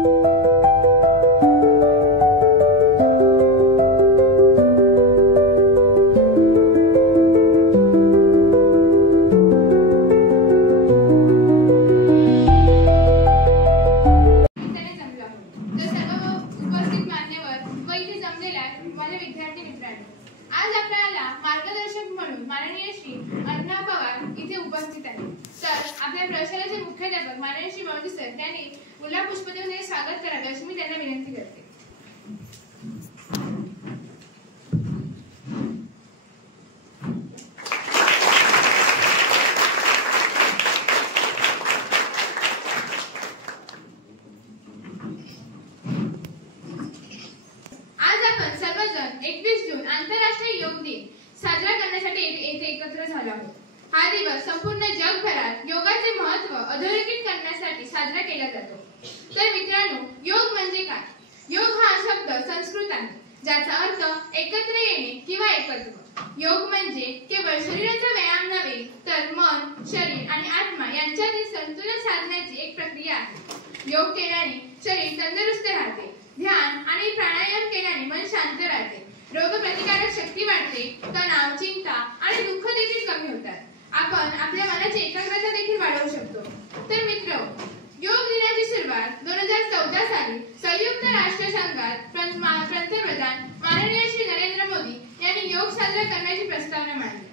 आज आपल्याला मार्गदर्शक म्हणून माननीय श्री अण्णा पवार इथे उपस्थित आहेत। तर आपल्या प्रशालेचे मुख्याध्यापक माननीय श्री मौली सर यांनी गुलाब पुष्प देऊन स्वागत करावे अशी मी त्यांना विनंती करते। आज आपण सर्वजण 21 जून आंतरराष्ट्रीय योग दिन साजरा करण्यासाठी येथे एकत्र झालो आहोत। हा दिवस संपूर्ण जगभरात योगाचे महत्त्व अधोरेखित करण्यासाठी साजरा केला जातो। तर मित्रांनो, योग म्हणजे काय? योग हा शब्द संस्कृत आहे ज्याचा अर्थ एकत्र येणे किंवा एकत्व। योग म्हणजे केवळ शरीराचा व्यायाम नव्हे तर मन, शरीर आणि आत्मा यांच्यातील संतुलन साधण्याची एक प्रक्रिया आहे। योग केल्याने शरीर तंदुरुस्त राहते, ध्यान आणि प्राणायाम केल्याने मन शांत राहते, रोगप्रतिकारक शक्ती वाढते, तणाव, चिंता आणि दुःख देखील कमी होतात। आपण आपल्या मनाची एकाग्रता देखील वाढवू शकतो। तर मित्र, योग दिनाची सुरुवात 2014 साली संयुक्त राष्ट्र संघात पंतप्रधान माननीय श्री नरेंद्र मोदी यांनी योग साजरा करण्याची प्रस्तावना मांडली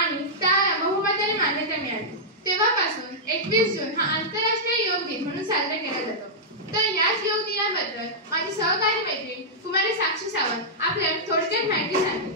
आणि त्याला बहुमताने मान्यता मिळाली। तेव्हापासून 21 जून हा आंतरराष्ट्रीय योग दिन म्हणून साजरा केला जातो। तर याच योग दिनाबद्दल माझी सहकारी मैत्रीण कुमारी साक्षी सावंत आपल्याला थोडक्यात माहिती सांगेल।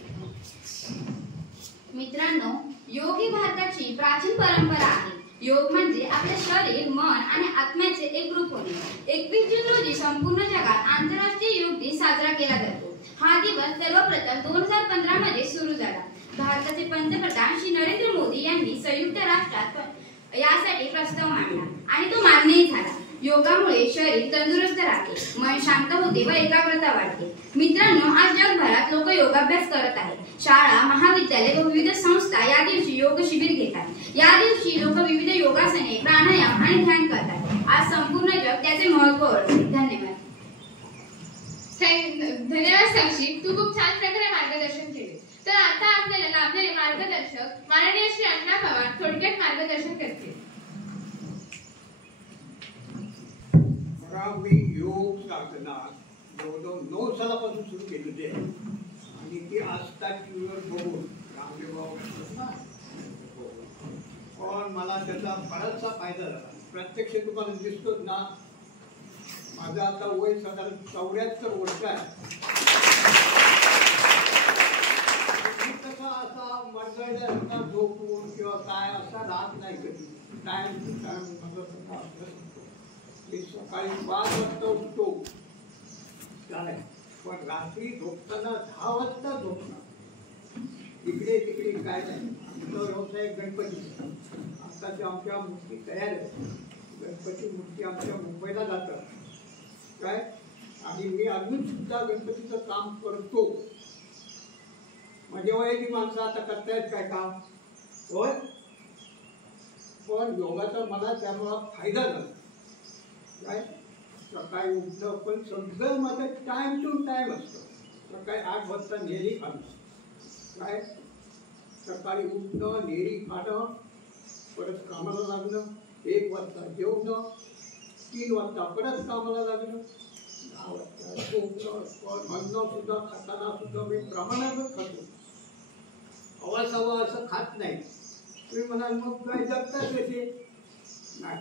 मित्रांनो, योग ही भारताची प्राचीन परंपरा आहे। योग म्हणजे आपले शरीर, मन आणि आत्म्याचे एक रूप होणे। 21 जून रोजी संपूर्ण जगात आंतरराष्ट्रीय योग दिन साजरा केला जातो। हा दिवस सर्वप्रथम 2015 मध्ये सुरू झाला। भारताचे पंतप्रधान श्री नरेंद्र मोदी यांनी संयुक्त राष्ट्रात यासाठी प्रस्ताव मांडला आणि तो मान्यही झाला। योगामुळे शरीर तंदुरुस्त राहते, मन शांत होते व एकाग्रता वाढते। मित्रांनो, आज जगभरात लोक योगाभ्यास करत आहेत। शाळा, महाविद्यालय व विविध संस्था या दिवशी योग शिबिर घेतात। या दिवशी लोक विविध योगासने, प्राणायाम आणि ध्यान करतात। आज संपूर्ण जग त्याचे महत्त्व ओळखते। धन्यवाद। धन्यवाद साक्षी, तू खूप छान प्रकारे मार्गदर्शन केले। तर आता आपल्याला आपले मार्गदर्शक माननीय श्री अण्णा पवार थोडक्यात मार्गदर्शन करतील। मी योग साधना जवळजवळ 9 सालापासून सुरू केली होती आणि ती आजता टीव्हीवर बघून रामदेवभाऊ पण मला त्याचा बराचसा फायदा झाला। प्रत्यक्ष तुम्हाला दिसतोच ना, माझं आता वय साधारण 74 वर्ष आहे। तसा असा मरगळल्यासारखा झोपून किंवा काय असा राहत नाही कधी। टाइम टू टाइम माझा तसा अभ्यास होतो। मी सकाळी 5 वाजता उठतो चालेल, पण रात्री झोपताना 10 वाजता झोपणार। इकडे तिकडे काय नाही। तो व्यवसाय गणपती, आताची आमच्या मूर्ती तयार आहे। गणपती मूर्ती आमच्या मुंबईला जातात काय, आणि मी अजून सुद्धा गणपतीचं काम करतो। माझ्या वयाची माणसं आता करतायत काय काम, होय, पण योगाचा मला त्यामुळे फायदा झाला काय। सकाळी उठणं पण सगळं माझं टाइम टू टाइम असतं। सकाळी 8 वाजता नेहरी खाणं काय, सकाळी उठणं, नेहरी खाणं, परत कामाला लागणं, 1 वाजता जेवणं, 3 वाजता परत कामाला लागणं, 10 वाजता झोपणं। पण अन्न सुद्धा खाताना सुद्धा मी प्रमाणातच खातो, हवा असं खात नाही। तुम्ही म्हणाल मग काय जगता कसे? नाही,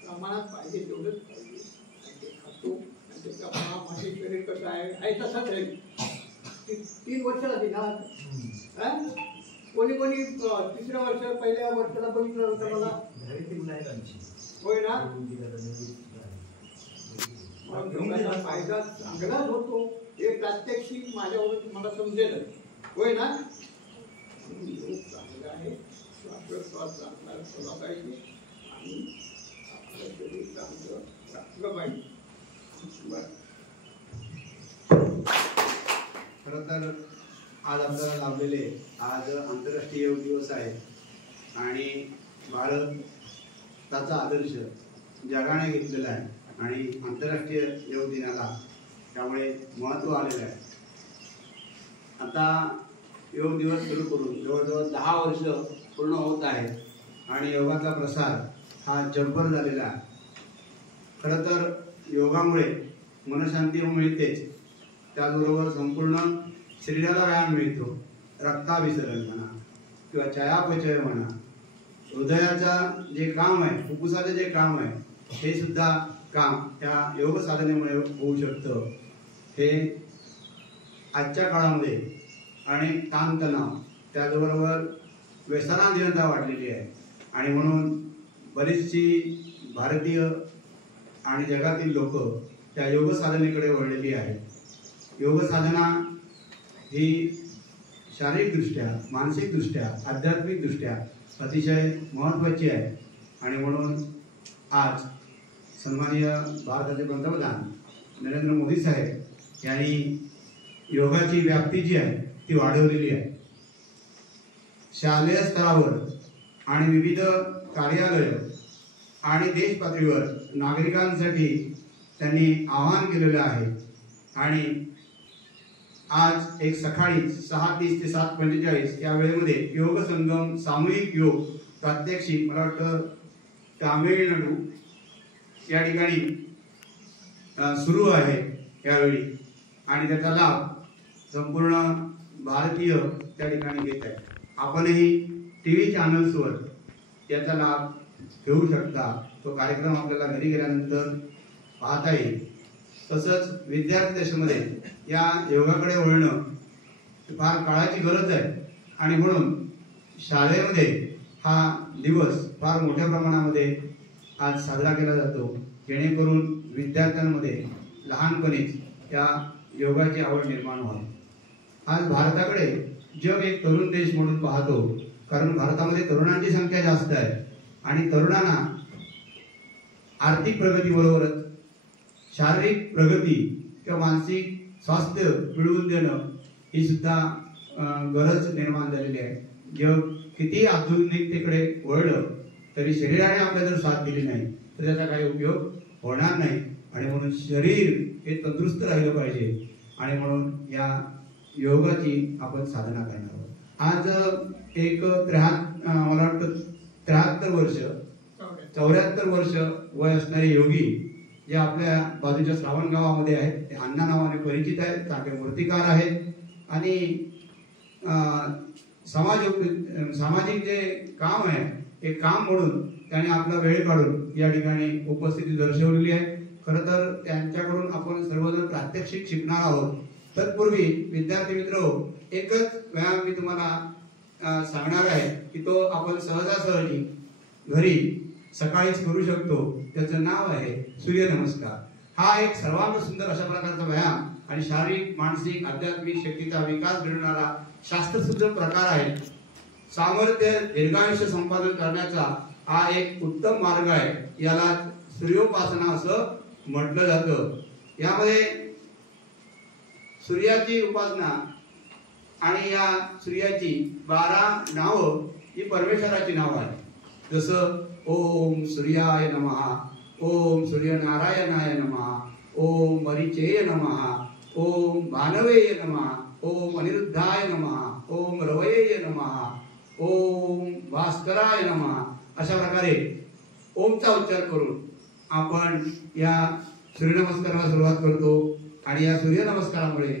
प्रमाणात पाहिजे तेवढंच पाहिजे ते खातो आणि त्याच्या माझे शरीर कसं आहे तसंच राहील। 3 वर्ष झाली ना, कोणी 3ऱ्या वर्ष, पहिल्या वर्षाला बघितलं होतं मला, होय ना। योगाचा फायदा चांगलाच होतो, हे प्रात्यक्षिक माझ्यावरून मला समजेल, होय ना। योग चांगला आहे, श्वासोच्छ्वास चांगला ठेवला पाहिजे आणि आपलं शरीर चांगलं राखलं पाहिजे। खरं तर आज आपल्याला लाभलेले आज आंतरराष्ट्रीय योग दिवस आहे आणि भारत त्याचा आदर्श जगाने घेतलेला आहे आणि आंतरराष्ट्रीय योग दिनाला त्यामुळे महत्त्व आलेलं आहे. आता योग दिवस सुरू करून जवळजवळ 10 वर्ष पूर्ण होत आहेत आणि योगाचा प्रसार हा जगभर झालेला आहे. खरं तर योगामुळे मनशांती मिळतेच, त्याचबरोबर संपूर्ण शरीराला व्यायाम मिळतो. रक्ताभिसरण म्हणा किंवा चयापचय म्हणा, हृदयाचा जे काम आहे, फुफ्फुसाचं जे काम आहे, हे सुद्धा काम त्या योग साधनेमुळे होऊ शकतं. हे आजच्या काळामध्ये अनेक ताणतणाव, त्याचबरोबर व्यसनाधीनता वाढलेली आहे आणि म्हणून बरीचशी भारतीय आणि जगातील लोक त्या योग साधनेकडे वळलेली आहेत. योग साधना ही शारीरिकदृष्ट्या, मानसिकदृष्ट्या, आध्यात्मिकदृष्ट्या अतिशय महत्त्वाची आहे आणि म्हणून आज सन्माननीय भारताचे पंतप्रधान नरेंद्र मोदी साहेब यांनी योगाची व्याप्ती जी आहे ती वाढवलेली आहे. शालेय स्तरावर आणि विविध कार्यालय आणि देश पातळीवर नागरिकांसाठी त्यांनी आवाहन केलेलं आहे आणि आज एक सकाळी 6:30 ते 7:45 या वेळेमध्ये योग संगम सामूहिक योग प्रात्यक्षिक, मला वाटतं तामिळनाडू या ठिकाणी सुरू आहे यावेळी आणि त्याचा लाभ संपूर्ण भारतीय त्या ठिकाणी घेत आहे. आपणही TV चॅनल्सवर याचा लाभ घेऊ शकता. तो कार्यक्रम आपल्याला घरी गेल्यानंतर पाहता येईल. तसंच विद्यार्थी दशेमध्ये या योगाकडे वळणं फार काळाची गरज आहे आणि म्हणून शाळेमध्ये हा दिवस फार मोठ्या प्रमाणामध्ये आज साजरा केला जातो, जेणेकरून विद्यार्थ्यांमध्ये लहानपणीच त्या योगाची आवड निर्माण व्हावी. आज भारताकडे जग एक तरुण देश म्हणून पाहतो, कारण भारतामध्ये तरुणांची संख्या जास्त आहे आणि तरुणांना आर्थिक प्रगतीबरोबरच शारीरिक प्रगती किंवा मानसिक स्वास्थ्य मिळवून देणं ही सुद्धा गरज निर्माण झालेली आहे. जग किती आधुनिकतेकडे वळलं तरी शरीराने आपल्याला जर साथ दिली नाही तर त्याचा काही उपयोग होणार नाही आणि म्हणून शरीर हे तंदुरुस्त राहिलं पाहिजे आणि म्हणून या योगाची आपण साधना करणार आहोत. आज एक मला वाटतं 74 वर्ष वय असणारे योगी जे आपल्या बाजूच्या श्रावण गावामध्ये आहेत, ते अण्णा नावाने परिचित आहेत, चांगले मूर्तिकार आहेत आणि सामाजिक जे काम आहे हे काम म्हणून त्याने आपला वेळ काढून या ठिकाणी उपस्थिती दर्शवलेली आहे. खरं तर त्यांच्याकडून आपण सर्वजण प्रात्यक्षिक शिकणार आहोत. तत्पूर्वी विद्यार्थी मित्र, एकच व्यायाम मी तुम्हाला सांगणार आहे की तो आपण सहजासहजी घरी सकाळीच करू शकतो. त्याचं नाव आहे सूर्यनमस्कार. हा एक सर्वांग सुंदर अशा प्रकारचा व्यायाम आणि शारीरिक, मानसिक, आध्यात्मिक शक्तीचा विकास घडवणारा शास्त्रशुद्ध प्रकार आहे. सामर्थ्य, दीर्घायुष्य संपादन करण्याचा हा एक उत्तम मार्ग आहे. याला सूर्योपासना असं म्हटलं जातं. यामध्ये सूर्याची उपासना आणि या सूर्याची 12 नावं ही परमेश्वराची नावं आहेत. जसं ओम सूर्याय नमः, ओम सूर्यनारायणाय नमः, ओम मरीचेय नमः, ओम भानवेय नमः, ओम अनिरुद्धाय नमः, ओम रवयेय नमः, ओम भास्कराय नमः. अशा प्रकारे ओमचा उच्चार करून आपण या सूर्यनमस्काराला सुरुवात करतो आणि या सूर्यनमस्कारामुळे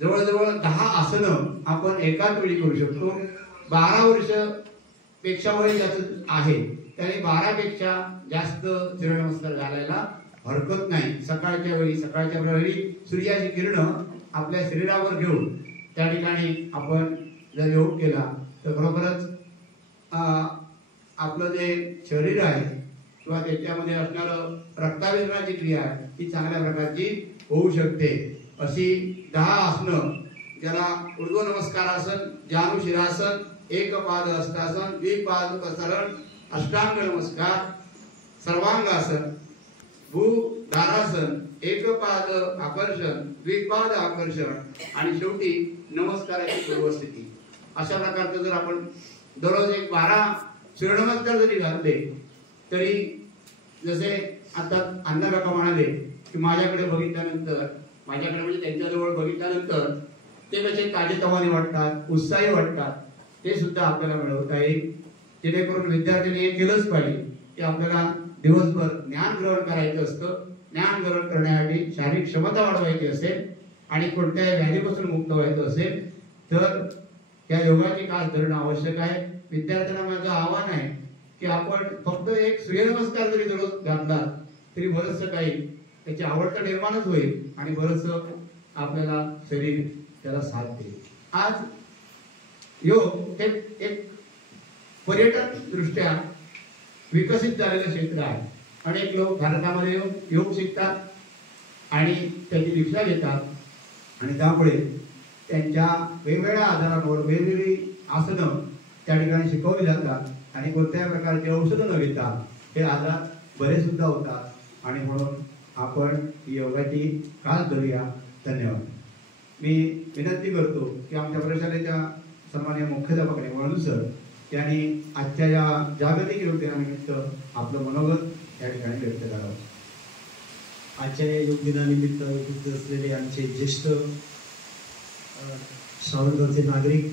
जवळजवळ 10 आसनं आपण एकाच वेळी करू शकतो. 12 वर्ष पेक्षा वय ज्याचं आहे त्याने 12 पेक्षा जास्त सूर्यनमस्कार घालायला हरकत नाही. सकाळच्या वेळी सूर्याची किरणं आपल्या शरीरावर घेऊन त्या ठिकाणी आपण जर योग केला तर खरोखरच आपलं जे शरीर आहे किंवा त्याच्यामध्ये असणारं रक्ताभिसरणाची क्रिया आहे ही चांगल्या प्रकारची होऊ शकते. अशी 10 आसनं, ज्याला ऊर्ध्व नमस्कारासन, जानुशिरासन, एकपाद हस्तासन, द्विपाद प्रसारण, अष्टांग नमस्कार, सर्वांगासन, भूधारासन, एकपाद आकर्षण, द्विपाद आकर्षण आणि शेवटी नमस्काराची पूर्वस्थिती. अशा प्रकारचं जर आपण दररोज एक 12 सूर्यनमस्कार जरी घातले तरी जसे आता अण्णा काका म्हणाले की माझ्याकडे बघितल्यानंतर, माझ्याकडे म्हणजे त्यांच्याजवळ बघितल्यानंतर ते कसे ताजेतवाने वाटतात, उत्साही वाटतात, ते सुद्धा आपल्याला मिळवता येईल. जेणेकरून विद्यार्थ्यांनी हे केलंच पाहिजे की आपल्याला दिवसभर ज्ञान ग्रहण करायचं असतं. ज्ञान ग्रहण करण्यासाठी शारीरिक क्षमता वाढवायची असेल आणि कोणत्याही व्याधीपासून मुक्त व्हायचं असेल तर या योगाची कास धरणं आवश्यक आहे. विद्यार्थ्यांना माझं आव्हान आहे की आपण फक्त एक सूर्यनमस्कार जरी दररोज घातला तरी बरंचसं काही त्याची आवड तर निर्माणच होईल आणि बरंचसं आपल्याला शरीर त्याला साथ देईल. आज योग हे एक पर्यटन दृष्ट्या विकसित झालेलं क्षेत्र आहे. अनेक लोक भारतामध्ये योग शिकतात आणि त्याची दीक्षा घेतात आणि त्यामुळे त्यांच्या वेगवेगळ्या आजारांवर वेगवेगळी आसनं त्या ठिकाणी शिकवली जातात आणि कोणत्याही प्रकारची औषधं न घेता हे आजार बरे सुद्धा होतात आणि म्हणून आपण योगाची कास धरूया. धन्यवाद. मी विनंती करतो की आमच्या प्रशालेच्या सन्माननीय मुख्याध्यापक वळू सर यांनी आजच्या या जागतिक योग दिनानिमित्त आपलं मनोगत या ठिकाणी व्यक्त करावं. आजच्या या योग दिनानिमित्त उपस्थित असलेले आमचे ज्येष्ठ श्रावणगावचे नागरिक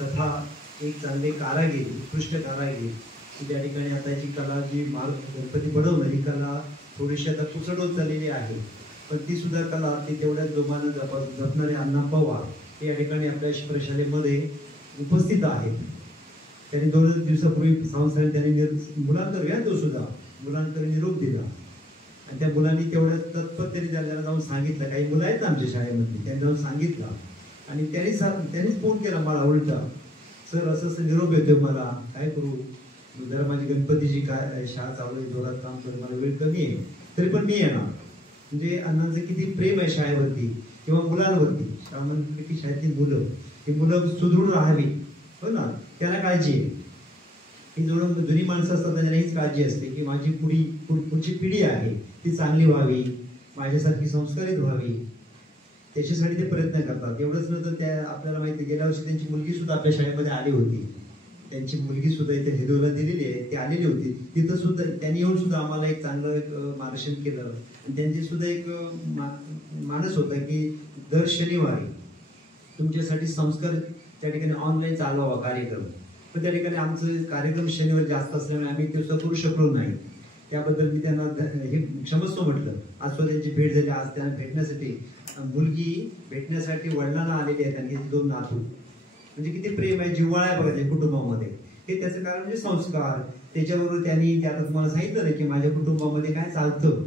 तथा एक चांगले कारागीर, उत्कृष्ट कारागीर, त्या ठिकाणी आता जी कला जी गणपती बनवणं ही कला थोडीशी आता पुसडत चाललेली आहे, पण ती सुद्धा कला ती तेवढ्याच जोमानं जपणारे अण्णा पवार हे या ठिकाणी आपल्या प्रशालेमध्ये उपस्थित आहेत. त्यांनी 2 दिवसापूर्वी संस्थाने त्यांनी मुलांकडे या तो सुद्धा मुलांकडे निरोप दिला आणि त्या मुलांनी तेवढ्या तत्परतेने त्यांना जाऊन सांगितलं. काही मुलं आहेत आमच्या शाळेमध्ये, त्यांनी जाऊन सांगितलं आणि त्यांनीच फोन केला मला उलटा, सर असं असं निरोप येतोय मला, काय करू, जरा माझी गणपतीची काय शाळा चालू आहे, जोरात काम करून मला वेळ कमी आहे, तरी पण मी येणार. म्हणजे अण्णांचं किती प्रेम आहे शाळेवरती किंवा मुलांवरती. शाळेची शाळेतली मुलं ही मुलं सुदृढ राहावी, हो ना, त्यांना काळजी आहे. ही जुनी माणसं असतात त्यांना हीच काळजी असते की माझी पुढची पिढी आहे ती चांगली व्हावी, माझ्यासारखी संस्कारित व्हावी, त्याच्यासाठी ते प्रयत्न करतात. एवढंच नव्हतं, त्या आपल्याला माहिती गेल्या वर्षी त्यांची मुलगी सुद्धा आपल्या शाळेमध्ये आली होती. त्यांची मुलगी सुद्धा इथे हेदोला दिलेली आहे, ती आलेली होती. तिथं सुद्धा त्यांनी येऊन सुद्धा आम्हाला एक चांगलं मार्गदर्शन केलं आणि त्यांची सुद्धा एक मानस होता की दर शनिवारी तुमच्यासाठी संस्कार त्या ठिकाणी ऑनलाईन चालवावा कार्यक्रम. पण त्या ठिकाणी आमचं कार्यक्रम शनिवार जास्त असल्यामुळे आम्ही ते करू शकलो नाही. त्याबद्दल मी त्यांना हे क्षमस्व म्हटलं. आज सुद्धा त्यांची भेट झाली. आज त्यांना भेटण्यासाठी मुलगी भेटण्यासाठी वडिलांना आलेली आहेत आणि 2 नातू. म्हणजे किती प्रेम आहे, जिव्हाळा आहे बघा त्या कुटुंबामध्ये. हे त्याचं कारण म्हणजे संस्कार. त्याच्याबरोबर त्यांनी आता तुम्हाला सांगितलं ना की माझ्या कुटुंबामध्ये काय चालतं,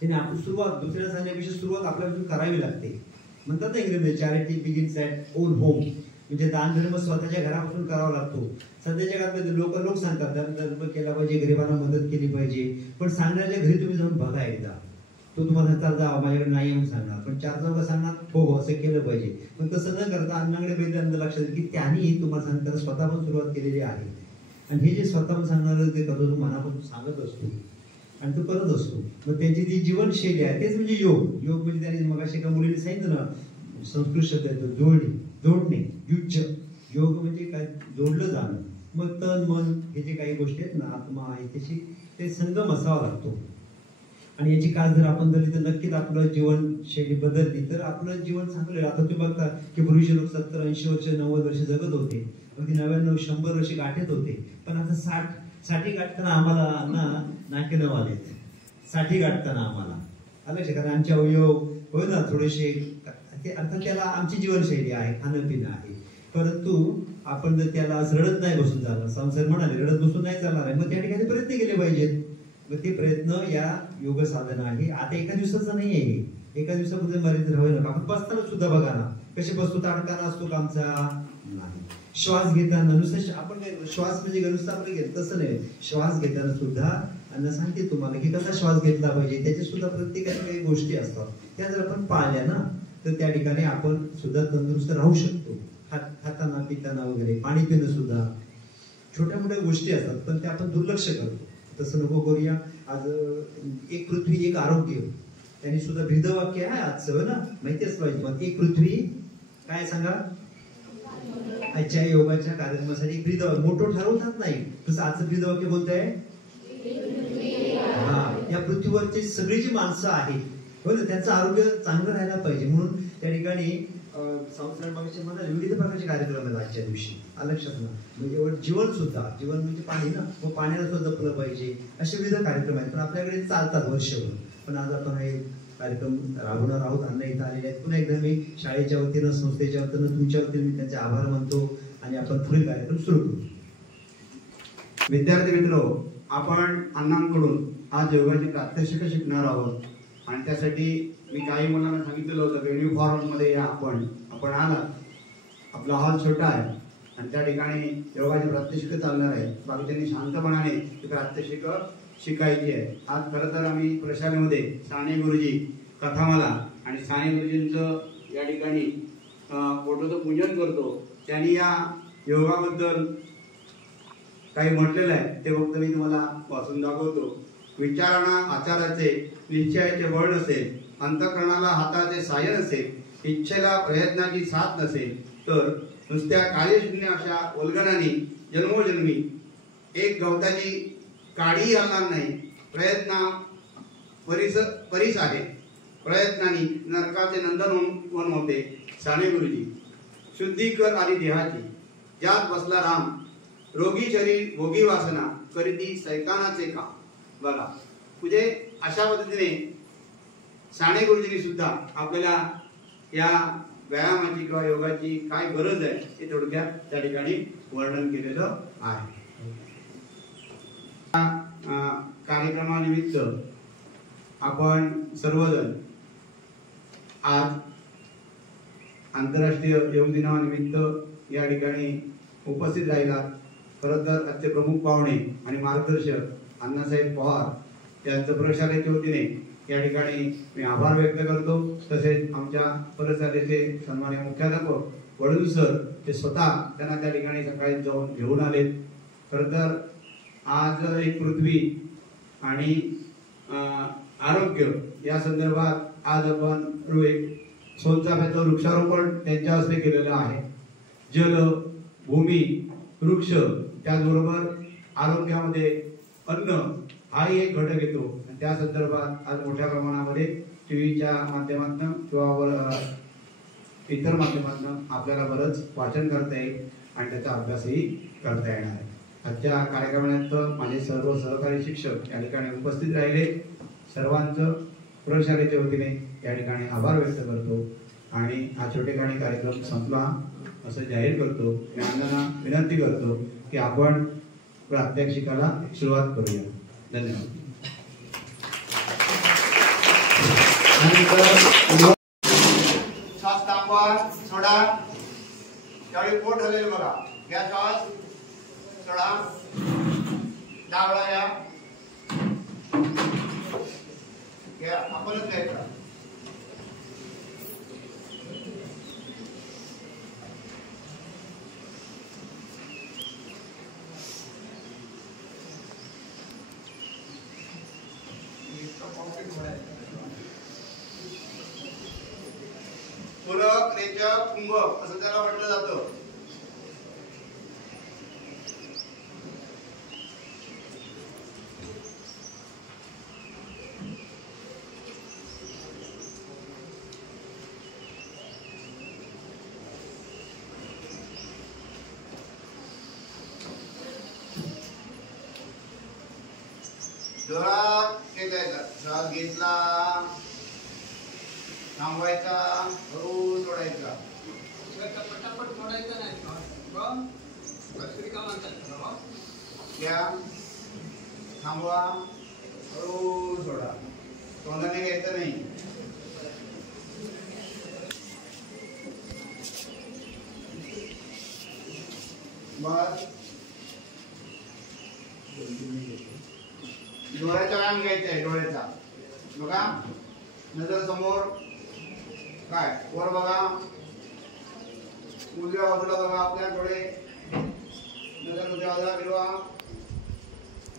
त्याने आपण सुरुवात दुसऱ्या सांगण्यापेक्षा सुरुवात आपल्यापासून करावी लागते. म्हणतात ना इंग्रजी charity begins at on home, म्हणजे दान धर्म स्वतःच्या घरापासून करावा लागतो. सध्याच्या काळात लोक सांगतात दान धर्म केला पाहिजे, गरिबांना मदत केली पाहिजे, पण सांगण्याच्या घरी तुम्ही जाऊन बघा एकदा. तो तुम्हाला सांगतात जा माझ्याकडे नाही येऊन सांगणार, पण 4 चौघा सांगणार हो हो असं केलं पाहिजे. पण तसं न करता अण्णाकडे बघितल्यानंतर लक्षात येईल की त्यांनी तुम्हाला सांगताना स्वतः पण सुरुवात केलेली आहे आणि हे जे स्वतः पण सांगणार ते करतो तो मनापासून सांगत असतो आणि तो करत असतो. मग त्यांची जी जीवनशैली आहे तेच म्हणजे योग. योग म्हणजे त्यांनी मग एका मुलीने सांगितलं ना, संस्कृत शब्द येतो जोडणे, युज्य. योग म्हणजे काय, जोडलं जाणं. मग तन मन हे जे काही गोष्टी आहेत ना, आत्मा आहे त्याची ते संगम असावा लागतो. आणि याची कास जर आपण धरली तर नक्कीच आपलं जीवनशैली बदलली तर आपलं जीवन चांगलं आहे. आता तुम्ही बघता की पूर्वीचे लोक 70-80 वर्ष 90 वर्ष जगत होते, अगदी 99-100 वर्ष गाठत होते. पण आता 60 गाठताना आम्हाला नाके नऊ आलेत. 60 गाठताना आम्हाला आलं, कारण आमचे अवयव होय ना थोडेसे, अर्थात त्याला आमची जीवनशैली आहे, खाणं पिणं आहे. परंतु आपण जर त्याला रडत नाही बसून चालणार, संसार म्हणाले रडत बसून नाही चालणार आहे, मग त्या ठिकाणी प्रयत्न केले पाहिजेत. मग ते प्रयत्न या योग साधना आहे. आता एका दिवसाचं नाही आहे, एका दिवसामध्ये मर्यादित राहावे नका. आपण बसताना सुद्धा बघा ना कसे बसतो, ताडकाना असतो का आमचा नाही. श्वास घेताना नुसतं आपण काय श्वास म्हणजे नुसतं आपण घेत तसं नाही. श्वास घेताना सुद्धा अन्न सांगते तुम्हाला की कसा श्वास घेतला पाहिजे, त्याच्या सुद्धा प्रत्येकाच्या काही गोष्टी असतात. त्या जर आपण पाळल्या ना तर त्या ठिकाणी आपण सुद्धा तंदुरुस्त राहू शकतो. खाताना पिताना वगैरे, पाणी पिणं सुद्धा छोट्या मोठ्या गोष्टी असतात पण ते आपण दुर्लक्ष करतो. तसं नको करूया. आज एक पृथ्वी एक आरोग्य, त्यांनी सुद्धा ब्रीदवाक्य आहे आजचं ना, माहिती असलं पाहिजे. मग एक पृथ्वी काय सांगा, आजच्या योगाच्या कार्यक्रमासाठी ब्रीदवाक्य मोठं ठरवतात नाही, तसं आजचं ब्रीदवाक्य बोलत आहे हा या पृथ्वीवरची सगळी जी माणसं आहेत हो ना, त्यांचं आरोग्य चांगलं राहायला पाहिजे म्हणून त्या ठिकाणी म्हणाले विविध प्रकारचे कार्यक्रम आहेत आजच्या दिवशी. लक्षात ना, म्हणजे जीवन सुद्धा, जीवन म्हणजे पाणी ना, मग पाण्याला सुद्धा जपलं पाहिजे, असे विविध कार्यक्रम आहेत. पण आपल्याकडे चालतात वर्षभर. पण आज आपण हे कार्यक्रम राबवणार आहोत. अण्णा इथं आलेले आहेत. पुन्हा एकदा मी शाळेच्या वतीनं, संस्थेच्या वतीनं, तुमच्या वतीनं मी त्यांचे आभार मानतो आणि आपण पुढील कार्यक्रम सुरू करू. विद्यार्थी मित्र, आपण अण्णांकडून आज योगाची प्रात्यक्षिक शिकणार आहोत आणि त्यासाठी मी काही मुलांना सांगितलेलं होतं की युनिफॉर्म मध्ये या. आपण आला, आपला हॉल छोटा आहे आणि त्या ठिकाणी योगाची प्रात्यक्षिक चालणार आहे. बाकीच्यांनी शांतपणाने ती प्रात्यक्षिक शिकायची आहे. आज खरं तर आम्ही प्रशालेमध्ये साने गुरुजी, कथामाला आणि साने गुरुजींचं या ठिकाणी फोटोचं पूजन करतो. त्यांनी या योगाबद्दल काही म्हटलेलं आहे, ते फक्त मी तुम्हाला वाचून दाखवतो. विचारांना आचाराचे, निश्चयाचे बळ नसेल, अंतःकरणाला हाताचे साय नसेल, इच्छेला प्रयत्नाची साथ नसेल, तर नुसत्या कार्यशून्य अशा वल्गनाने जन्मोजन्मी एक गवताची काडी हलणार नाही. प्रयत्न परीस आहे, प्रयत्नाने नरकाचे नंदनवन होते. साने गुरुजी. शुद्धी कर आली देहाची, ज्यात बसला राम, रोगी शरीर भोगी वासना, करीती सैतानाचे काम. बघा, म्हणजे अशा पद्धतीने साने गुरुजींनी सुद्धा आपल्याला या व्यायामाची किंवा योगाची काय गरज आहे हे थोडक्यात त्या ठिकाणी वर्णन केलेलं आहे. कार्यक्रमानिमित्त आपण सर्वजण आज आंतरराष्ट्रीय योग दिनानिमित्त या ठिकाणी उपस्थित राहिलात. खरं तर आजचे प्रमुख पाहुणे आणि मार्गदर्शक अण्णासाहेब पवार यांचं प्रशालेच्या वतीने या ठिकाणी मी आभार व्यक्त करतो. तसेच आमच्या प्रशालेचे सन्माननीय मुख्याध्यापक वडूल सर, ते स्वतः त्यांना त्या ठिकाणी सकाळी जाऊन घेऊन आले. खरं तर आज एक पृथ्वी आणि आरोग्य या संदर्भात आज आपण सोनचाफ्याचं वृक्षारोपण त्यांच्या हस्ते केलेलं आहे. जल, भूमी, वृक्ष, त्याचबरोबर आरोग्यामध्ये अन्न हाही एक घटक येतो. त्या संदर्भात आज मोठ्या प्रमाणामध्ये टीव्हीच्या माध्यमातून किंवा इतर माध्यमातून आपल्याला बरंच वाचन करता येईल आणि त्याचा अभ्यासही करता येणार आहे. आजच्या कार्यक्रमात माझे सर्व सहकारी शिक्षक या ठिकाणी उपस्थित राहिले. सर्वांचं प्रशालेच्या वतीने या ठिकाणी आभार व्यक्त करतो आणि हा छोटेखानी कार्यक्रम संपला असं जाहीर करतो. मी अण्णांना विनंती करतो की आपण प्रात्यक्षिकाला सुरुवात करूया. धन्यवाद. श्वास थांबवा, सोडा. त्यावेळी पोट हलेल बघा. घ्या श्वास, सोडा, डावळा या, घ्या. आपणच घ्यायचा. पूरक, रेचक, कुंभक असं त्याला म्हटलं जातं. जोरात घेतायचा. श्वास घेतला, थांबवायचा, हळू सोडायचा. पटापट सोडायचा नाही. घ्या, थांबवा, हळू सोडा. तोंडाने घ्यायचं नाही. बस. डोळ्याचा व्यायाम घ्यायचा आहे. डोळ्याचा बघा, नजर समोर, काय वर बघा, उजव्या बाजूला बघा. आपल्या डोळे, नजर उजव्या बाजूला फिरवा,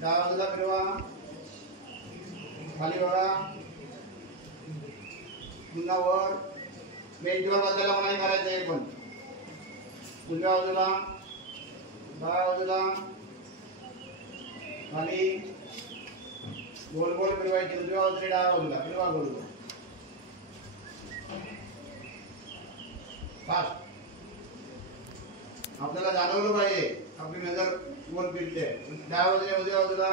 डाव्या बाजूला फिरवा, खाली बघा, पुन्हा वर. मेंदूवर बदलायला मनाई करायचं आहे. पण उजव्या बाजूला, डाव्या बाजूला, खाली, गोल गोल फिरवायची उजव्या बाजूला डाव्या बाजूला फिरवा गोल गोल फास्ट. आपल्याला जाणवलं पाहिजे आपली नजर गोल फिरते. डाव्या बाजूला उजव्या बाजूला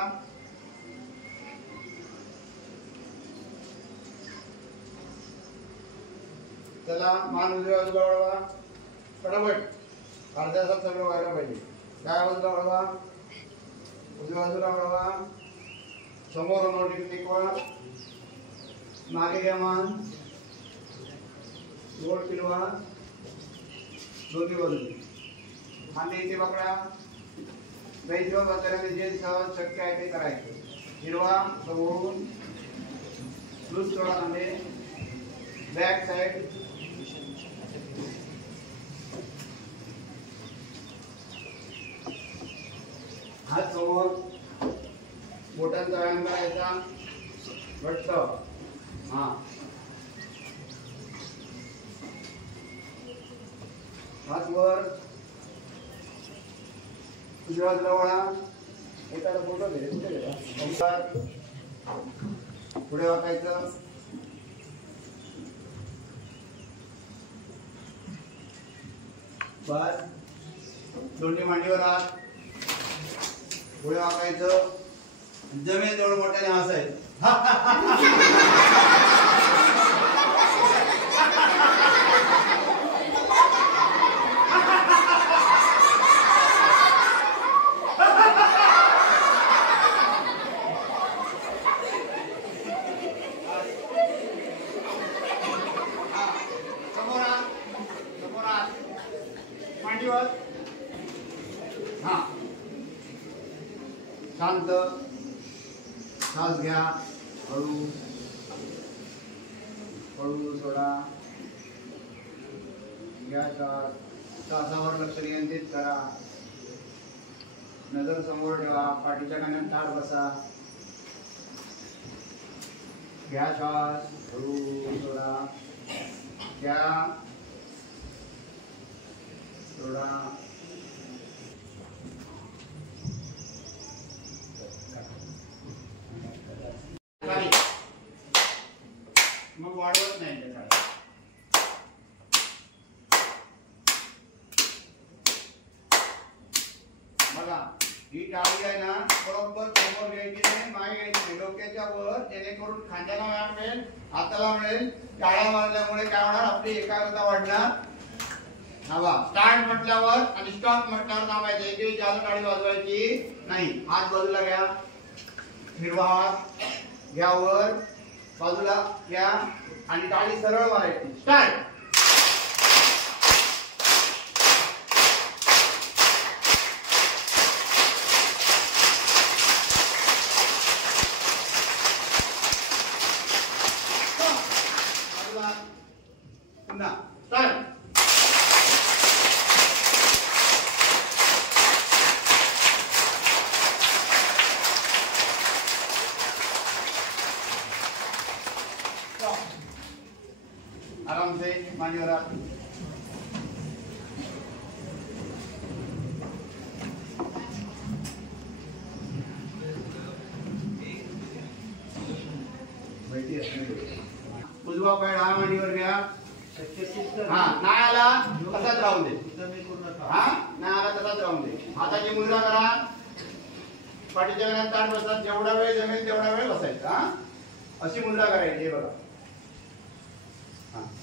त्याला मान उजव्या बाजूला वळवा पटापट अर्ध्या तासात सगळं व्हायला पाहिजे. डाव्या बाजूला वळवा उजव्या बाजूला वळवा समोर नोटी टिकवा मागे घ्या मान गोल फिरवा दोन्ही बाजूने खांदे इथे पकडा. दैशिवा बसल्याने जे सहज शक्य आहे ते करायचं. हिरवा समोरून लूज सोडा खांदे बॅक साइड हात समोर बोटांचा व्यायाम करायचा घट्ट. हा हात वर उजव्या बाजूला वळा. एखादा फोटो घे पुढे वाकायचं. बस दोन्ही मांडीवर हात पुढे वाकायचं. जमेल तेवढं मोठ्याने हसायचं. मांडीवर हा शांत श्वास घ्या. हळू हळू सोडा. घ्या श्वास. श्वासावर लक्ष केंद्रित करा. नजर समोर ठेवा. पाठीच्या कानात ताठ बसा. घ्या श्वास. हळू सोडा. घ्या सोडा. मग वाढवत नाही त्याच्यात. बघा ही टाळी आहे ना बरोबर समोर घ्यायची नाही मागे घ्यायची नाही. डोक्याच्या वर जेणेकरून खांद्याला व्यायाम मिळेल हाताला मिळेल. टाळ्या मारल्यामुळे काय होणार आपली एकाग्रता वाढणार. हवा स्टार्ट म्हटल्यावर आणि स्टॉप म्हटल्यावर थांबायचं. एकही जास्त टाळी वाजवायची नाही. हात बाजूला घ्या. हिरवा हात घ्या वर बाजूला घ्या आणि टाळी सरळ मारायची. स्टार्ट. बाजूला पुन्हा स्टार्ट. आराम से मांडीवर हात. उजवा पाय डाव्या मांडीवर घ्या. हा नाही आला तसाच राहून दे. हा नाही आला तसाच राहून दे. हाताची मुद्रा करा. पाठीच्या कानात ताठ बसा. जेवढा वेळ जमेल तेवढा वेळ बसायचा. हा अशी मुद्रा करायची. हे बघा.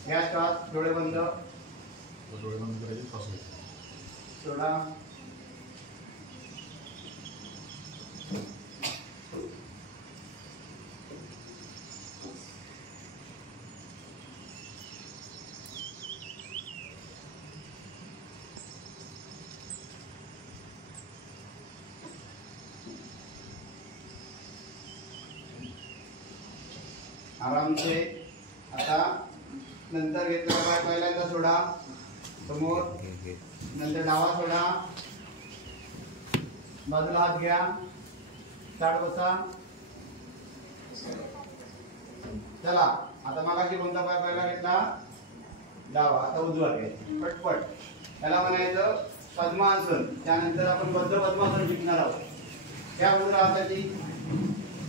घ्या श्वास. डोळे बंद. डोळे बंद करायचे. श्वास घ्यायचा. सोडा. आराम से. आता नंतर घेतला पाय पहिल्यांदा सोडा समोर. नंतर डावा सोडा. बाजूला हात घ्या. ताठ बसा. चला आता मागाशी कोणता पाय पहिला घेतला डावा. आता उजवा घ्यायचा पटपट. त्याला म्हणायचं पद्मासन. त्यानंतर आपण बद्ध पद्मासन शिकणार आहोत. त्या उजव्या हाताची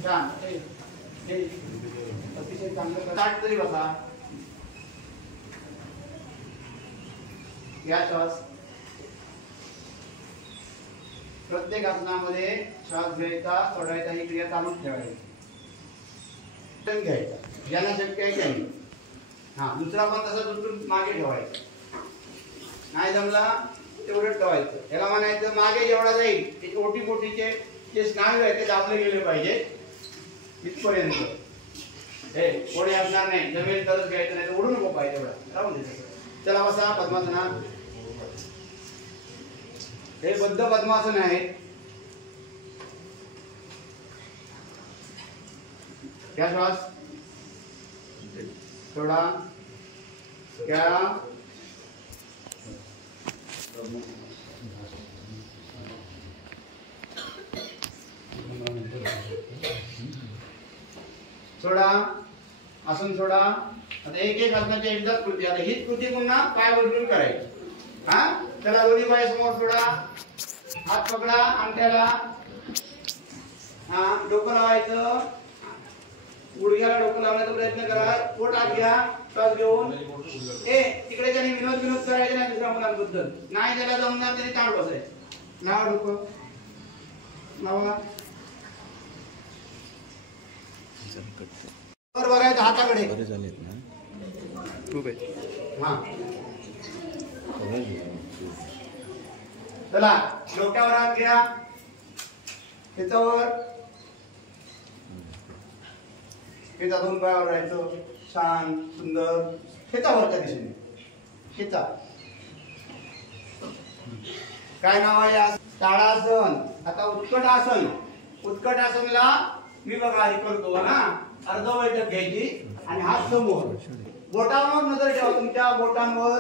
छान हे अतिशय चांगलं ताट तरी बसा. या श्वास. प्रत्येक आसनामध्ये श्वास घ्यायचा सोडायचा ही क्रिया चालूच ठेवायची. घ्यायचा ज्यांना शक्य आहे त्यांनी. हा दुसरा पण तसा दुसरून मागे ठेवायचा. नाही जमला तेवढं ठेवायचं. याला म्हणायचं मागे जेवढा जाईल ओटी पोटीचे जे स्नायू आहे ते दाबले गेले पाहिजे इथपर्यंत. हे कोणी असणार नाही. जमेल तरच घ्यायचं नाही तर उडू नको पाहिजे एवढा राहून द्यायचं. चला बसा पद्मासनात. हे बद्ध पद्मासन आहे. क्या श्वास थोडा क्या सोडा. आसन सोडा. आता एक एक आसनाची एकदाच कृती. आता हीच कृती पुन्हा पाय वरतून करायची. हा चला दोन्ही पाय समोर सोडा. हात पकडा अंगठ्याला. हा डोकं लावायचं. गुडघ्याला डोकं लावण्याचा प्रयत्न करा. पोट आत घ्या श्वास घेऊन. तिकडे त्याने विनोद करायचे नाही दुसऱ्या मुलांबद्दल. नाही त्याला जमणार त्याने ताट बसायचं. लावा डोकं लावा. बघायचं हाताकडे. हा चला डोक्यावर हात घ्या. त्याच्यावर खेचा. दोन पायावर राहायचं. छान सुंदर खेचा वरच्या दिशेने. खेचा. काय नाव आहे? ताडासन. आता उत्कट आसन. उत्कट आसनला मी बघा हे करतो ना. अर्ध बैठक घ्यायची आणि हात समोर. बोटांवर नजर ठेवा. तुमच्या बोटांवर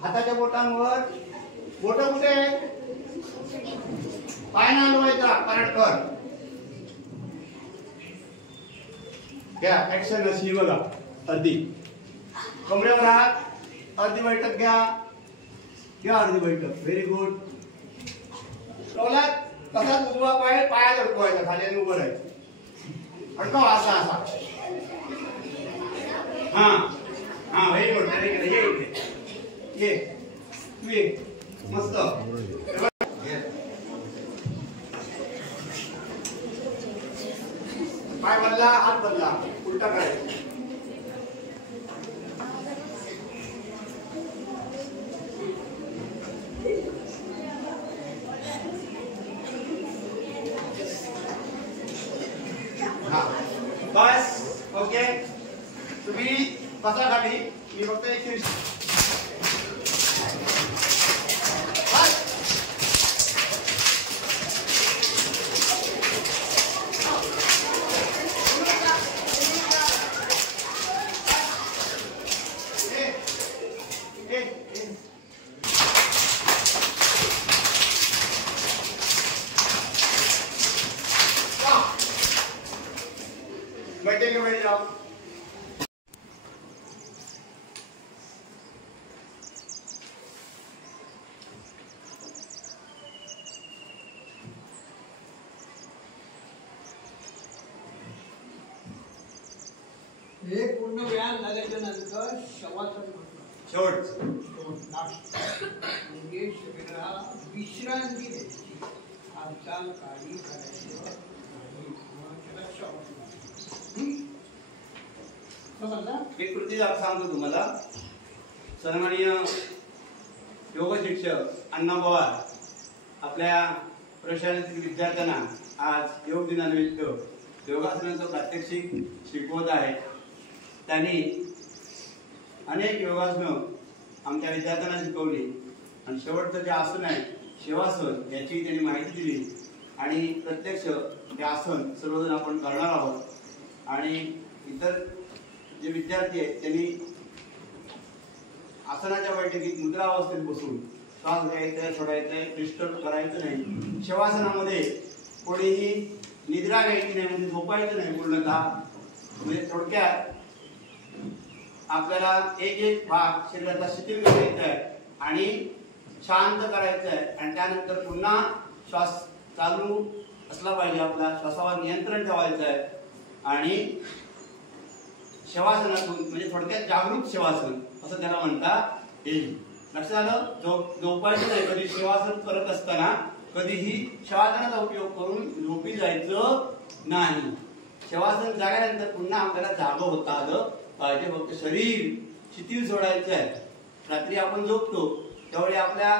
हाताच्या बोटांवर. बोट कुठे आहे? पाय ना हलवायचा. करटकर घ्या. ऍक्शन अशी बघा. अर्धी कमरेवर हात. अर्धी बैठक घ्या. घ्या अर्धी बैठक. Very good. टोलात तसाच उभा पाय पायात अडकवायचा. खाली उभं राहायचं. अडकव असा असा. हा हा व्हेरी गुड व्हेरी गुड. ये इथे ये. तू ये. मस्त. पाय बदला. हात बदला. उलटा करायचा. बस ओके. तुम्ही बसा खाली. मी फक्त एक बैठे के बैठ जाओ. हे पूर्ण व्यायाम झाल्याच्या नंतर शवासन शेवट. म्हणजे शरीराला विश्रांती द्यायची. हालचाल काही करायची एक कृती सांगतो तुम्हाला. सन्माननीय योग शिक्षक अण्णा पवार आपल्या प्रशालेतील विद्यार्थ्यांना आज योग दिनानिमित्त योगासनाचं प्रात्यक्षिक शिकवत आहेत. त्यांनी अनेक योगासनं आमच्या विद्यार्थ्यांना शिकवली आणि शेवटचं जे आसन आहे शिवासन याची त्यांनी माहिती दिली आणि प्रत्यक्ष ते आसन सर्वजण आपण करणार आहोत. आणि इतर जे विद्यार्थी आहेत त्यांनी आसनाच्या बैठकीत मुद्रावस्थेत बसून श्वास घ्यायचा सोडायचा. डिस्टर्ब करायचं नाही. शवासनामध्ये कोणीही निद्रा घ्यायची नाही. म्हणजे झोपायचं नाही पूर्णतः. म्हणजे थोडक्यात आपल्याला एक एक भाग शरीराचा शिथिल करायचा आहे आणि शांत करायचं आहे. आणि त्यानंतर पुन्हा श्वास चालू असला पाहिजे. आपला श्वासावर नियंत्रण ठेवायचं आहे. आणि शवासनातून म्हणजे थोडक्यात जागरूक शवासन असं त्याला म्हणता येईल. लक्षात आलं? झोपायचं नाही. कधी शवासन करत असताना कधीही शवासनाचा उपयोग करून झोपी जायचं नाही. शवासन झाल्यानंतर पुन्हा आपल्याला जागं होता आलं पाहिजे. फक्त शरीर शिथिल सोडायचं आहे. रात्री आपण झोपतो त्यावेळी आपल्या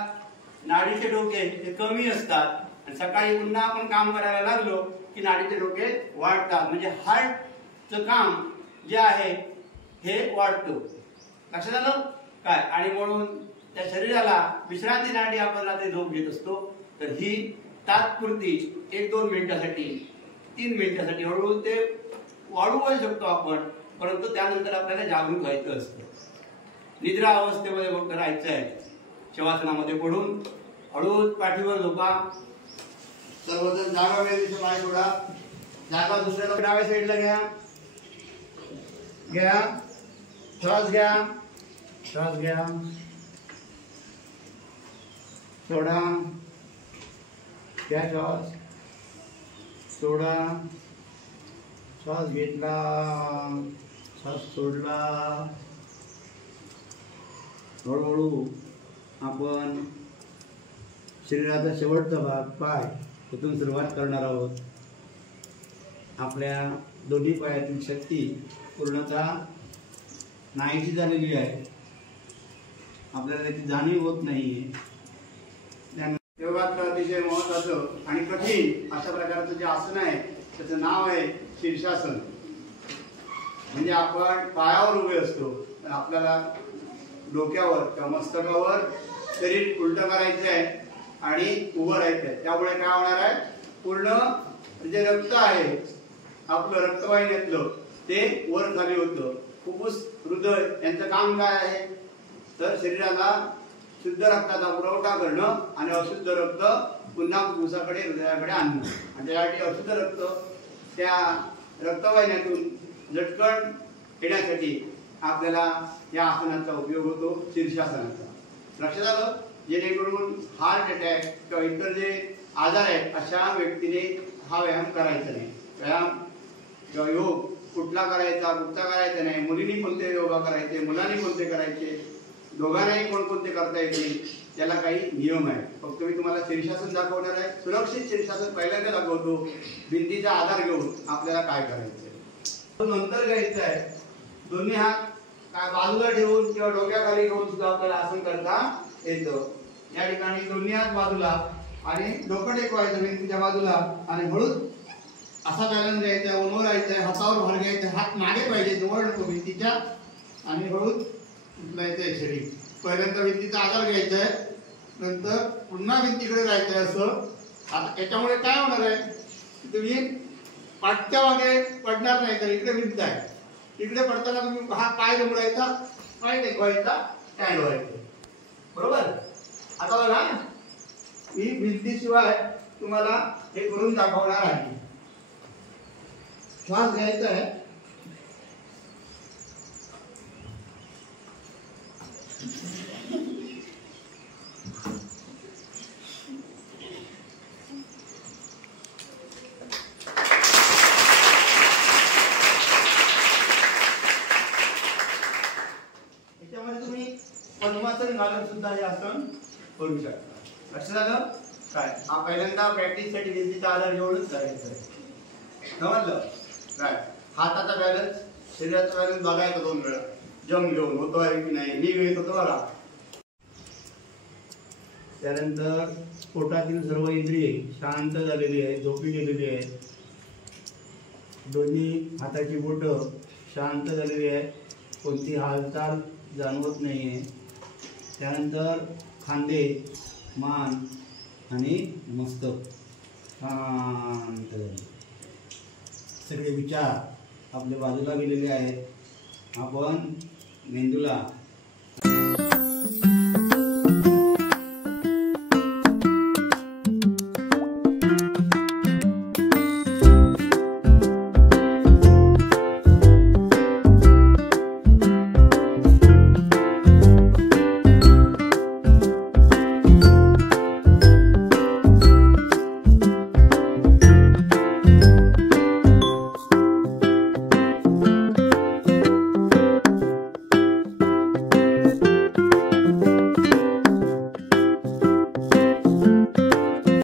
नाडीचे डोके हे कमी असतात आणि सकाळी पुन्हा आपण काम करायला लागलो की नाडीचे डोके वाढतात. म्हणजे हार्टचं काम जे आहे हे वाढतो. लक्षात आलं काय? आणि म्हणून त्या शरीराला विश्रांती नाडी आपण रात्री झोप घेत असतो. तर ही तात्पुरती 1-2 मिनिटासाठी 3 मिनिटासाठी हळूहळू ते वाढवू शकतो आपण. परंतु त्यानंतर आपल्याला जागरूक व्हायचं असतं. निद्रा अवस्थेमध्ये फक्त राहायचं आहे. शवासनामध्ये पडून हळूच पाठीवर झोपा. सर्वजण जागा वेळेचे पाय सोडा. जागा दुसऱ्याला डाव्या साईडला घ्या. घ्या श्वास घ्या. श्वास घ्या. सोडा. घ्या श्वास. सोडा. श्वास घेतला. श्वास सोडला. हळूहळू आपण शरीराचा शेवटचा भाग पाय तिथून सुरुवात करणार आहोत. आपल्या दोन्ही पायातील शक्ती पूर्णतः नाहीशी झालेली आहे. आपल्याला त्याची जाणीव होत नाहीये. योगात अतिशय महत्वाचं आणि कठीण अशा प्रकारचं जे आसन आहे त्याचं नाव आहे शीर्षासन. म्हणजे आपण पायावर उभे असतो. आपल्याला डोक्यावर किंवा मस्तकावर शरीर उलट करायचं आहे आणि उभं राहायचं आहे. त्यामुळे काय होणार आहे? पूर्ण जे रक्त आहे आपलं रक्तवाहिन्यातलं ते वर खाली होतं. फुफ्फुस हृदय यांचं काम काय आहे? तर शरीराला शुद्ध रक्ताचा पुरवठा करणं आणि अशुद्ध रक्त पुन्हा फुफ्फुसाकडे हृदयाकडे आणणं. आणि त्यासाठी अशुद्ध रक्त त्या रक्तवाहिन्यातून झटकन येण्यासाठी आपल्याला या आसनाचा उपयोग होतो, शीर्षासनाचा. लक्षात आलं? जेणेकरून हार्ट अटॅक किंवा इतर जे आजार आहेत अशा व्यक्तीने हा व्यायाम करायचा नाही. व्यायाम किंवा योग कुठला करायचा कुठचा करायचा नाही. मुलींनी कोणते योगा करायचे, मुलांनी कोणते करायचे, दोघांनाही कोणकोणते करता येतील त्याला काही नियम आहे. फक्त मी तुम्हाला शीर्षासन दाखवणार आहे. सुरक्षित शीर्षासन पहिल्यांदा दाखवतो. भिंतीचा आधार घेऊन आपल्याला काय करायचंय नंतर घ्यायचं आहे. दोन्ही हात काय बाजूला ठेवून किंवा डोक्याखाली ठेवून सुद्धा आपल्याला आसन करता येतं. या ठिकाणी दोन्ही हात बाजूला आणि डोकं टेकवायचं भिंतीच्या बाजूला आणि हळूच असा बॅलन्स द्यायचा. उन्वर राहायचंय. हातावर भर घ्यायचं. हात मागे पाहिजे जवळ नको भिंतीच्या आणि हळूच उचलायचंय शरीर. पहिल्यांदा भिंतीचा आधार घ्यायचा आहे. नंतर पुन्हा भिंतीकडे राहायचंय असं. आता याच्यामुळे काय होणार आहे? तुम्ही पाठच्या मागे पडणार नाही. तर इकडे भिंत आहे. इकडे पडताना तुम्ही हा पाय जोडायचा, पाय टेकवायचा, स्टँड व्हायचं. बरोबर? आता बघा ही भिंतीशिवाय तुम्हाला हे करून दाखवणार आहे. श्वास घ्यायचा आहे. याच्यामध्ये तुम्ही पद्मासन घालून सुद्धा हे आसन करू शकता. लक्षात आलं काय? हा पहिल्यांदा प्रॅक्टिस साठी भिंतीचा आधार घेऊनच करायचा आहे. समजलं काय? हाताचा बॅलन्स, शरीराचा बॅलन्स बघायचा 2 वेळा. जम घेऊन होतो आहे की नाही, नीट येत होतो बघा. त्यानंतर पोटातील सर्व इंद्रिये शांत झालेली आहे, झोपी गेलेली आहे. दोन्ही हाताची बोटं शांत झालेली आहे. कोणती हालचाल जाणवत नाही आहे. त्यानंतर खांदे, मान आणि मस्तक शांत झाले. सगळे विचार आपल्या बाजूला गेलेले आहेत. आपण मेंदूला